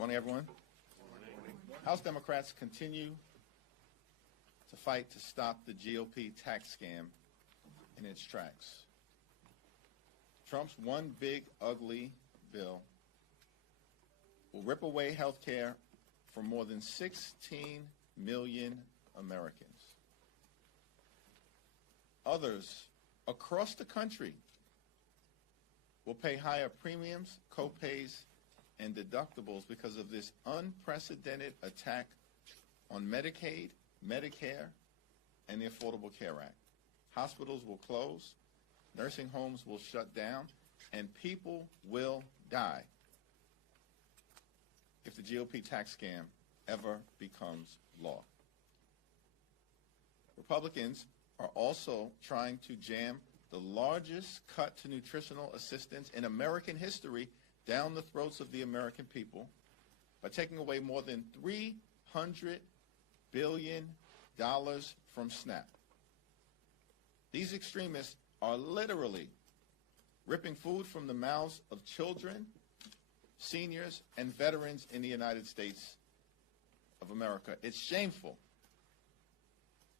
Morning, everyone. House Democrats continue to fight to stop the GOP tax scam in its tracks. Trump's one big, ugly bill will rip away health care for more than 16 million Americans. Others across the country will pay higher premiums, co-pays, and deductibles because of this unprecedented attack on Medicaid, Medicare, and the Affordable Care Act. Hospitals will close, nursing homes will shut down, and people will die if the GOP tax scam ever becomes law. Republicans are also trying to jam the largest cut to nutritional assistance in American history down the throats of the American people by taking away more than $300 billion from SNAP. These extremists are literally ripping food from the mouths of children, seniors, and veterans in the United States of America. It's shameful.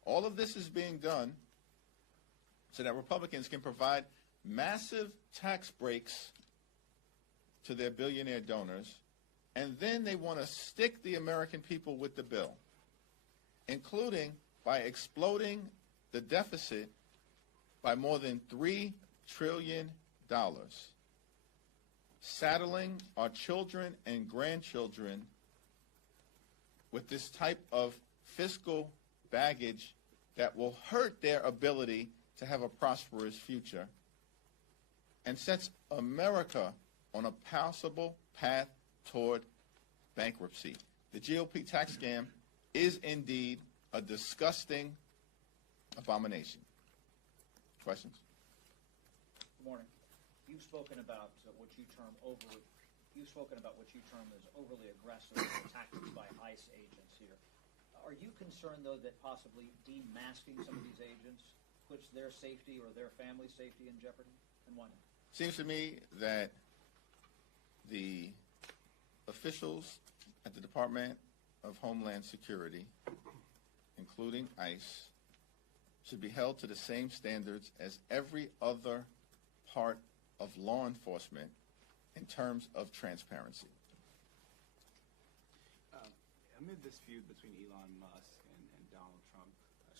All of this is being done so that Republicans can provide massive tax breaks to their billionaire donors, and then they want to stick the American people with the bill, including by exploding the deficit by more than $3 trillion, saddling our children and grandchildren with this type of fiscal baggage that will hurt their ability to have a prosperous future and sets America on a possible path toward bankruptcy. The GOP tax scam is indeed a disgusting abomination. Questions? Good morning. You've spoken about what you term as overly aggressive tactics by ICE agents here. Are you concerned, though, that possibly demasking some of these agents puts their safety or their family's safety in jeopardy? And why not? Seems to me that the officials at the Department of Homeland Security, including ICE, should be held to the same standards as every other part of law enforcement in terms of transparency. Amid this feud between Elon Musk and Donald Trump,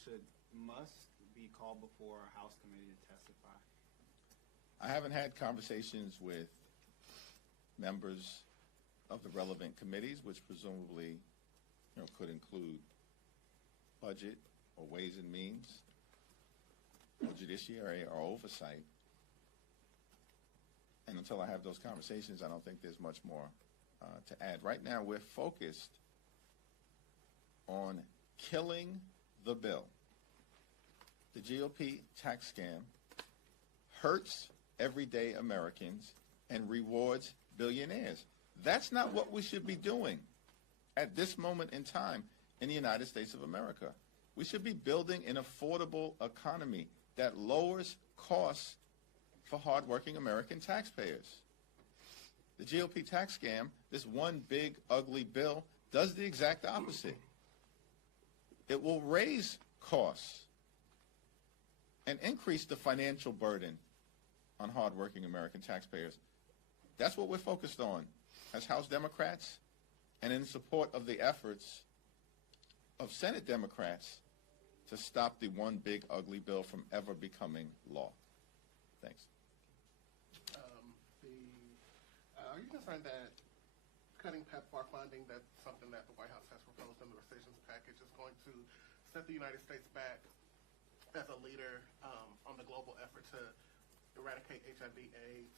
should Musk be called before a House committee to testify? I haven't had conversations with members of the relevant committees, which presumably could include budget or ways and means or judiciary or oversight. And until I have those conversations, I don't think there's much more to add. Right now, we're focused on killing the bill. The GOP tax scam hurts everyday Americans and rewards billionaires. That's not what we should be doing at this moment in time in the United States of America. We should be building an affordable economy that lowers costs for hardworking American taxpayers. The GOP tax scam, this one big, ugly bill, does the exact opposite. It will raise costs and increase the financial burden on hardworking American taxpayers. That's what we're focused on as House Democrats and in support of the efforts of Senate Democrats to stop the one big, ugly bill from ever becoming law. Thanks. Are you concerned that cutting PEPFAR funding, that's something that the White House has proposed in the rescissions package, is going to set the United States back as a leader on the global effort to eradicate HIV/AIDS?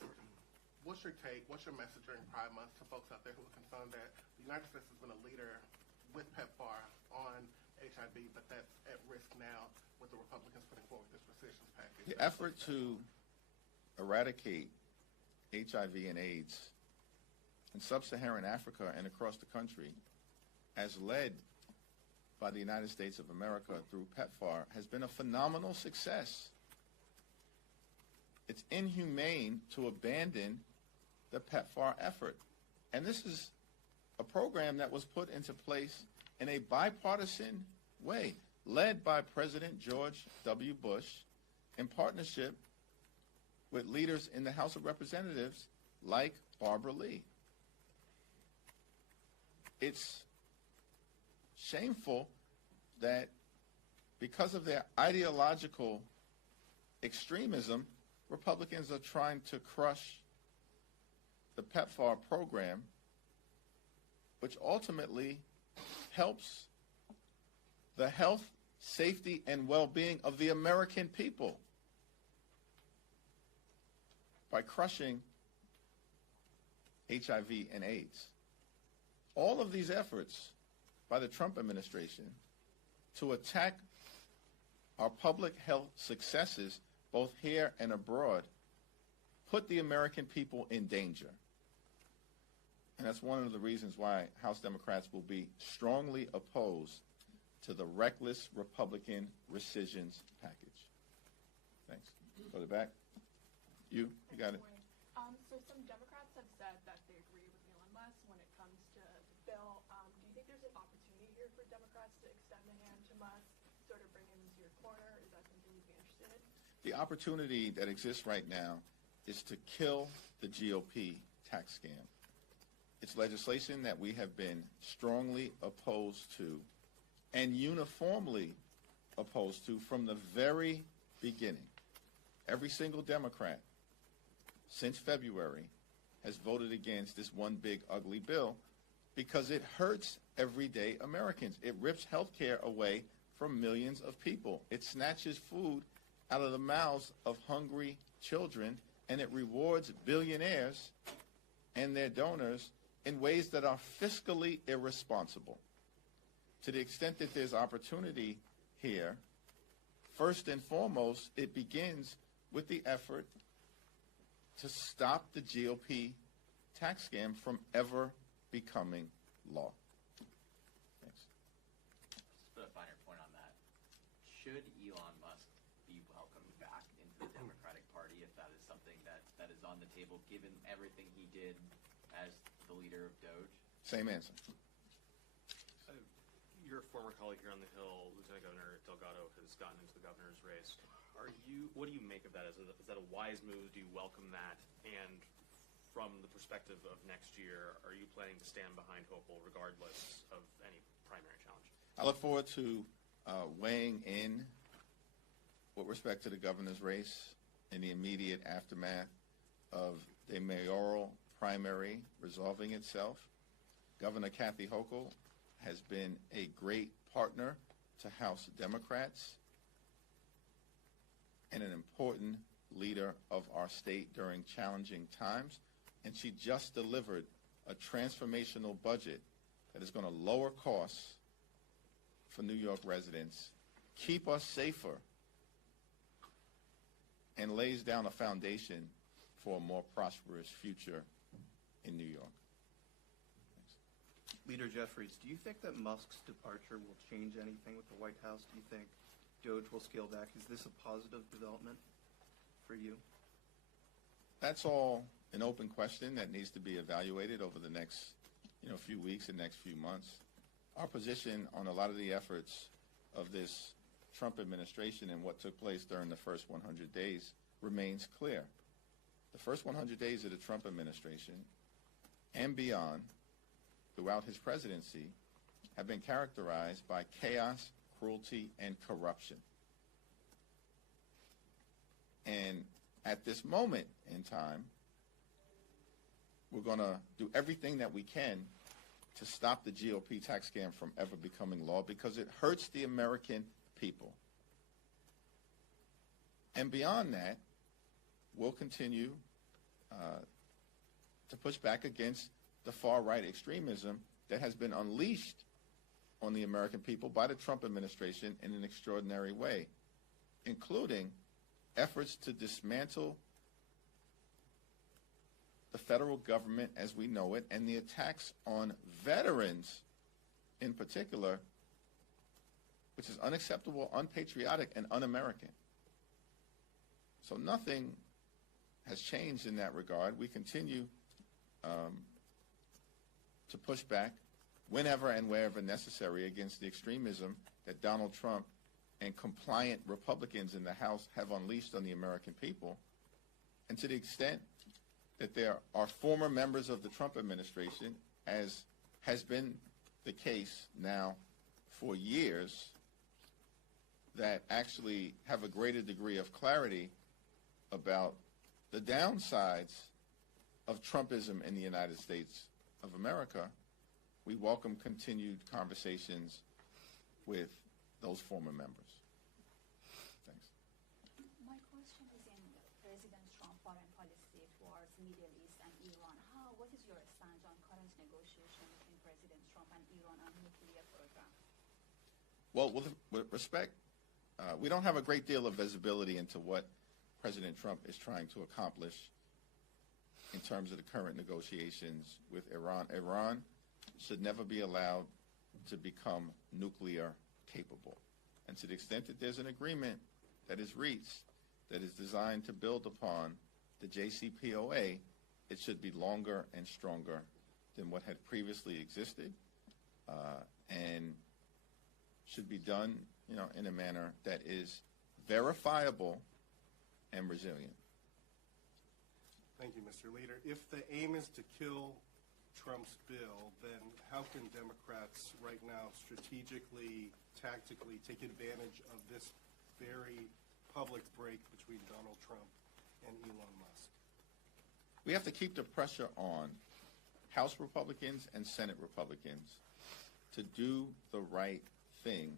What's your take? What's your message during Pride Month to folks out there who are concerned that the United States has been a leader with PEPFAR on HIV, but that's at risk now with the Republicans putting forward this rescissions package? The effort to eradicate HIV and AIDS in sub-Saharan Africa and across the country, as led by the United States of America through PEPFAR, has been a phenomenal success. It's inhumane to abandon the PEPFAR effort. And this is a a program that was put into place in a bipartisan way, led by President George W. Bush in partnership with leaders in the House of Representatives like Barbara Lee. It's shameful that because of their ideological extremism, Republicans are trying to crush the PEPFAR program, which ultimately helps the health, safety, and well-being of the American people by crushing HIV and AIDS. All of these efforts by the Trump administration to attack our public health successes, both here and abroad, put the American people in danger. And that's one of the reasons why House Democrats will be strongly opposed to the reckless Republican rescissions package. Thanks. Go to the back. You got it. So some Democrats have said that they agree with Elon Musk when it comes to the bill. Do you think there's an opportunity here for Democrats to extend the hand to Musk, sort of bring him into your corner? Is that something you'd be interested in? The opportunity that exists right now is to kill the GOP tax scam. It's legislation that we have been strongly opposed to and uniformly opposed to from the very beginning. Every single Democrat since February has voted against this one big ugly bill because it hurts everyday Americans. It rips health care away from millions of people. It snatches food out of the mouths of hungry children, and it rewards billionaires and their donors in ways that are fiscally irresponsible. To the extent that there's opportunity here, first and foremost, it begins with the effort to stop the GOP tax scam from ever becoming law. Thanks. Just put a finer point on that. Should Elon Musk be welcomed back into the Democratic Party if that is something that is on the table, given everything he did as the leader of Doge? Same answer. Your former colleague here on the Hill, Lieutenant Governor Delgado, has gotten into the governor's race. What do you make of that? Is that a wise move? Do you welcome that? And from the perspective of next year, are you planning to stand behind Hochul regardless of any primary challenge? I look forward to weighing in with respect to the governor's race in the immediate aftermath of the mayoral primary resolving itself. Governor Kathy Hochul has been a great partner to House Democrats and an important leader of our state during challenging times. And she just delivered a transformational budget that is going to lower costs for New York residents, keep us safer, and lays down a foundation for a more prosperous future in New York. Leader Jeffries, do you think that Musk's departure will change anything with the White House? Do you think Doge will scale back? Is this a positive development for you? That's all an open question that needs to be evaluated over the next few weeks and next few months. Our position on a lot of the efforts of this Trump administration and what took place during the first 100 days remains clear. The first 100 days of the Trump administration and beyond throughout his presidency have been characterized by chaos, cruelty, and corruption. And at this moment in time, we're going to do everything that we can to stop the GOP tax scam from ever becoming law because it hurts the American people. And beyond that, we'll continue to push back against the far-right extremism that has been unleashed on the American people by the Trump administration in an extraordinary way, including efforts to dismantle the federal government as we know it and the attacks on veterans in particular, which is unacceptable, unpatriotic, and un-American. So nothing has changed in that regard. We continue to push back whenever and wherever necessary against the extremism that Donald Trump and compliant Republicans in the House have unleashed on the American people. And to the extent that there are former members of the Trump administration, as has been the case now for years, that actually have a greater degree of clarity about the downsides of Trumpism in the United States of America, we welcome continued conversations with those former members. Thanks. My question is in President Trump's foreign policy towards Middle East and Iran. What is your stance on current negotiation between President Trump and Iran on nuclear program? Well, with respect, we don't have a great deal of visibility into what President Trump is trying to accomplish in terms of the current negotiations with Iran. Iran should never be allowed to become nuclear capable. And to the extent that there's an agreement that is reached that is designed to build upon the JCPOA, it should be longer and stronger than what had previously existed, and should be done, in a manner that is verifiable and resilient. Thank you, Mr. Leader. If the aim is to kill Trump's bill, then how can Democrats right now strategically, tactically take advantage of this very public break between Donald Trump and Elon Musk? We have to keep the pressure on House Republicans and Senate Republicans to do the right thing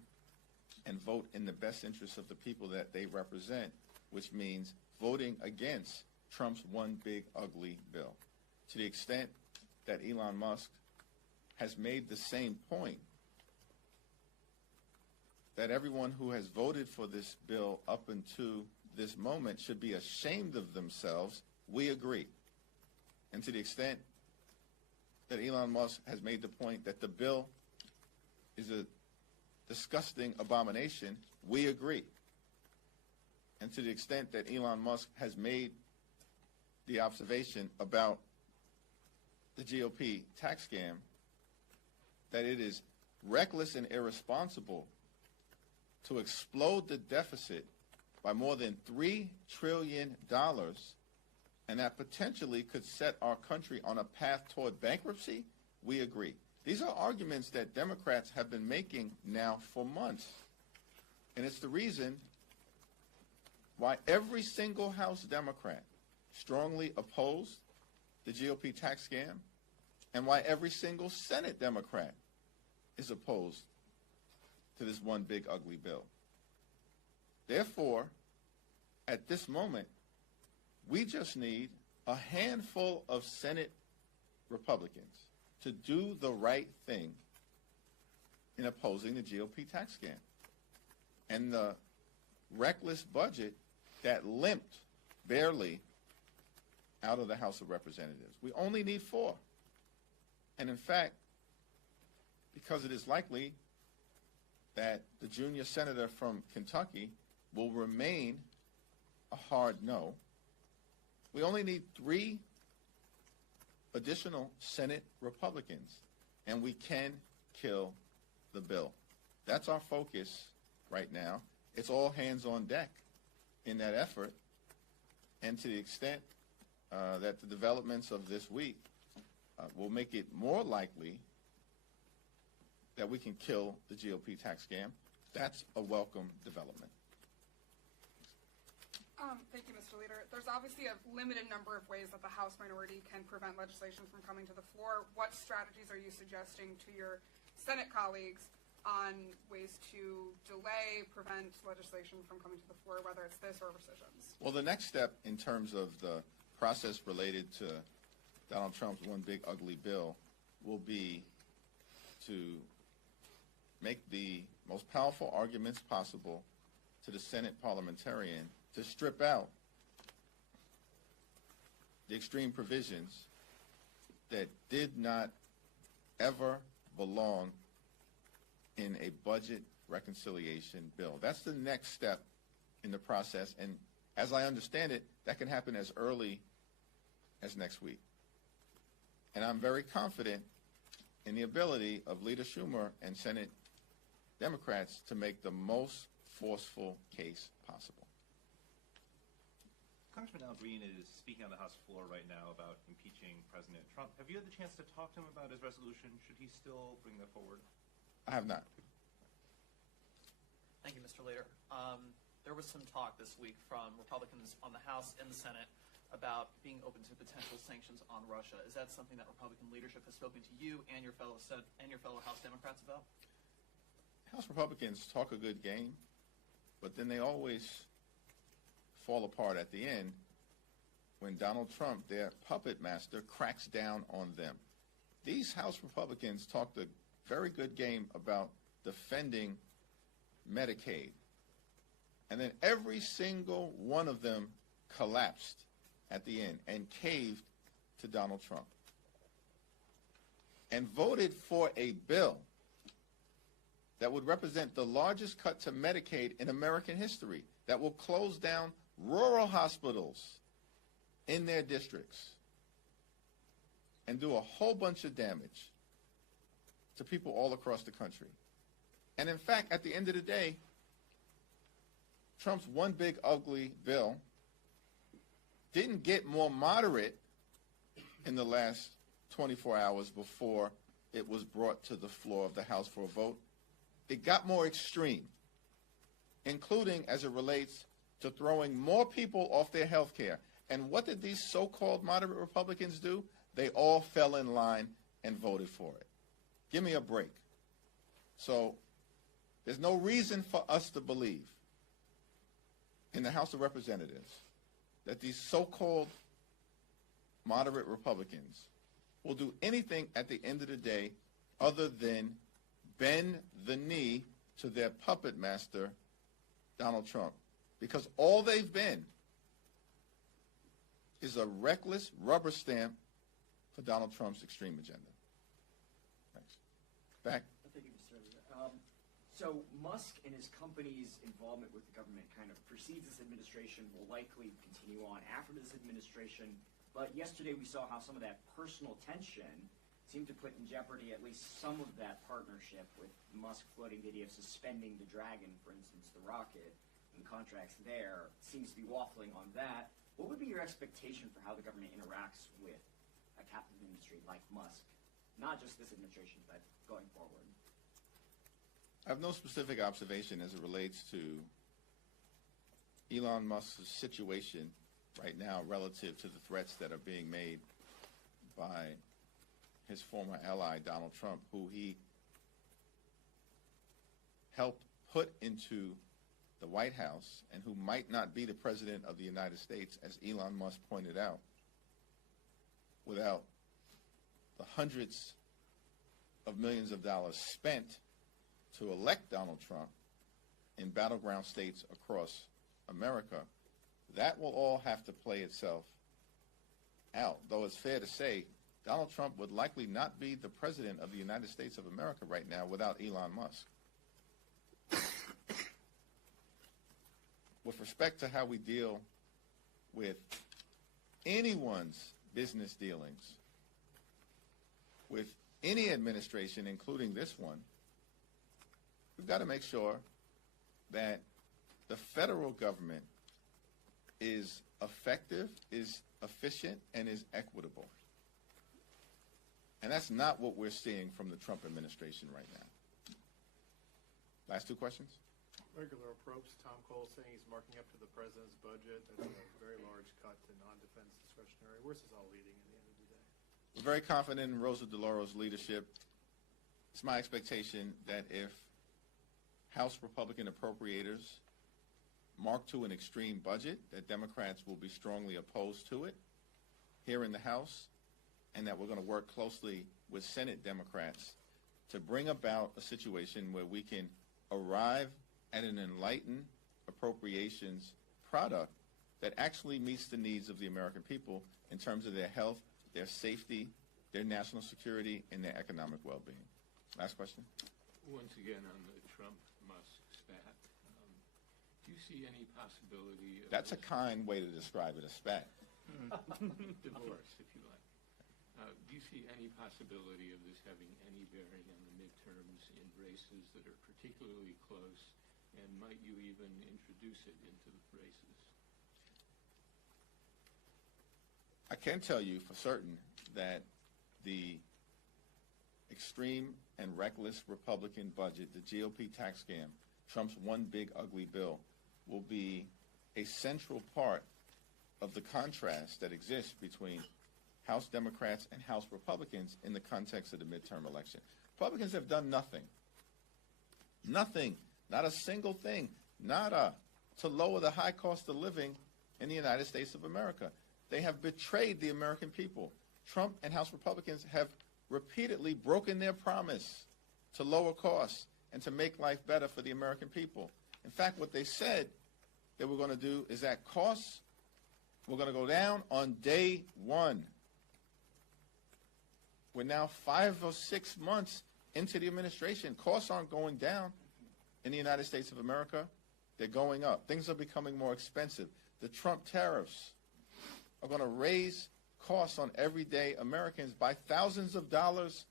and vote in the best interest of the people that they represent, which means voting against Trump's one big ugly bill. To the extent that Elon Musk has made the same point, that everyone who has voted for this bill up until this moment should be ashamed of themselves, we agree. And to the extent that Elon Musk has made the point that the bill is a disgusting abomination, we agree. And to the extent that Elon Musk has made the observation about the GOP tax scam, that it is reckless and irresponsible to explode the deficit by more than $3 trillion, and that potentially could set our country on a path toward bankruptcy, we agree. These are arguments that Democrats have been making now for months. And it's the reason why every single House Democrat strongly opposed the GOP tax scam, and why every single Senate Democrat is opposed to this one big ugly bill. Therefore, at this moment, we just need a handful of Senate Republicans to do the right thing in opposing the GOP tax scam. And the reckless budget that limped barely out of the House of Representatives. We only need 4. And in fact, because it is likely that the junior senator from Kentucky will remain a hard no, we only need 3 additional Senate Republicans, and we can kill the bill. That's our focus right now. It's all hands on deck in that effort, and to the extent that the developments of this week will make it more likely that we can kill the GOP tax scam, that's a welcome development. Thank you, Mr. Leader. There's obviously a limited number of ways that the House minority can prevent legislation from coming to the floor. What strategies are you suggesting to your Senate colleagues on ways to delay, prevent legislation from coming to the floor, whether it's this or rescissions? Well, the next step in terms of the process related to Donald Trump's one big ugly bill will be to make the most powerful arguments possible to the Senate parliamentarian to strip out the extreme provisions that did not ever belong in a budget reconciliation bill. That's the next step in the process, and as I understand it, that can happen as early as next week. And I'm very confident in the ability of Leader Schumer and Senate Democrats to make the most forceful case possible. Congressman Al Green is speaking on the House floor right now about impeaching President Trump. Have you had the chance to talk to him about his resolution? Should he still bring that forward? I have not. Thank you, Mr. Leader. There was some talk this week from Republicans on the House and the Senate about being open to potential sanctions on Russia. Is that something that Republican leadership has spoken to you and your fellow House Democrats about? House Republicans talk a good game, but then they always fall apart at the end when Donald Trump, their puppet master, cracks down on them. These House Republicans talked a very good game about defending Medicaid. And then every single one of them collapsed at the end and caved to Donald Trump and voted for a bill that would represent the largest cut to Medicaid in American history, that will close down rural hospitals in their districts and do a whole bunch of damage to people all across the country. And in fact, at the end of the day, Trump's one big ugly bill didn't get more moderate in the last 24 hours before it was brought to the floor of the House for a vote. It got more extreme, including as it relates to throwing more people off their health care. And what did these so-called moderate Republicans do? They all fell in line and voted for it. Give me a break. So there's no reason for us to believe in the House of Representatives that these so-called moderate Republicans will do anything at the end of the day other than bend the knee to their puppet master, Donald Trump. Because all they've been is a reckless rubber stamp for Donald Trump's extreme agenda. Thanks. Back. Thank you, Mr. President. So Musk and his company's involvement with the government kind of precedes this administration, will likely continue on after this administration. But yesterday we saw how some of that personal tension seemed to put in jeopardy at least some of that partnership, with Musk floating the idea of suspending the Dragon, for instance, the rocket, and the contracts there. Seems to be waffling on that. What would be your expectation for how the government interacts with a captive industry like Musk? Not just this administration, but going forward. I have no specific observation as it relates to Elon Musk's situation right now relative to the threats that are being made by his former ally, Donald Trump, who he helped put into the White House and who might not be the president of the United States, as Elon Musk pointed out, without the hundreds of millions of dollars spent to elect Donald Trump in battleground states across America. That will all have to play itself out, though it's fair to say Donald Trump would likely not be the president of the United States of America right now without Elon Musk. With respect to how we deal with anyone's business dealings with any administration, including this one, we've got to make sure that the federal government is effective, is efficient, and is equitable. And that's not what we're seeing from the Trump administration right now. Last two questions. Regular approach. Tom Cole saying he's marking up to the president's budget. That's a very large cut to non-defense discretionary. Where's this all leading at the end of the day? We're very confident in Rosa DeLauro's leadership. It's my expectation that if House Republican appropriators mark to an extreme budget, that Democrats will be strongly opposed to it here in the House, and that we're going to work closely with Senate Democrats to bring about a situation where we can arrive at an enlightened appropriations product that actually meets the needs of the American people in terms of their health, their safety, their national security, and their economic well-being. Last question. Once again on the Trump-Musk spat, do you see any possibility of That's a kind way to describe it, a spat. divorce, if you like? Do you see any possibility of this having any bearing on the midterms in races that are particularly close, and might you even introduce it into the races? I can tell you for certain that the extreme and reckless Republican budget, the GOP tax scam, Trump's one big ugly bill, will be a central part of the contrast that exists between House Democrats and House Republicans in the context of the midterm election. Republicans have done nothing. Nothing. Not a single thing. Nada. To lower the high cost of living in the United States of America. They have betrayed the American people. Trump and House Republicans have repeatedly broken their promise to lower costs and to make life better for the American people. In fact, what they said that we're going to do is that costs were going to go down on day one. We're now 5 or 6 months into the administration. Costs aren't going down in the United States of America. They're going up. Things are becoming more expensive. The Trump tariffs are going to raise costs on everyday Americans by thousands of dollars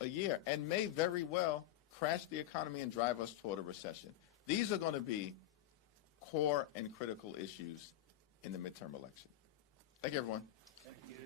a year and may very well crash the economy and drive us toward a recession. These are going to be core and critical issues in the midterm election. Thank you, everyone. Thank you.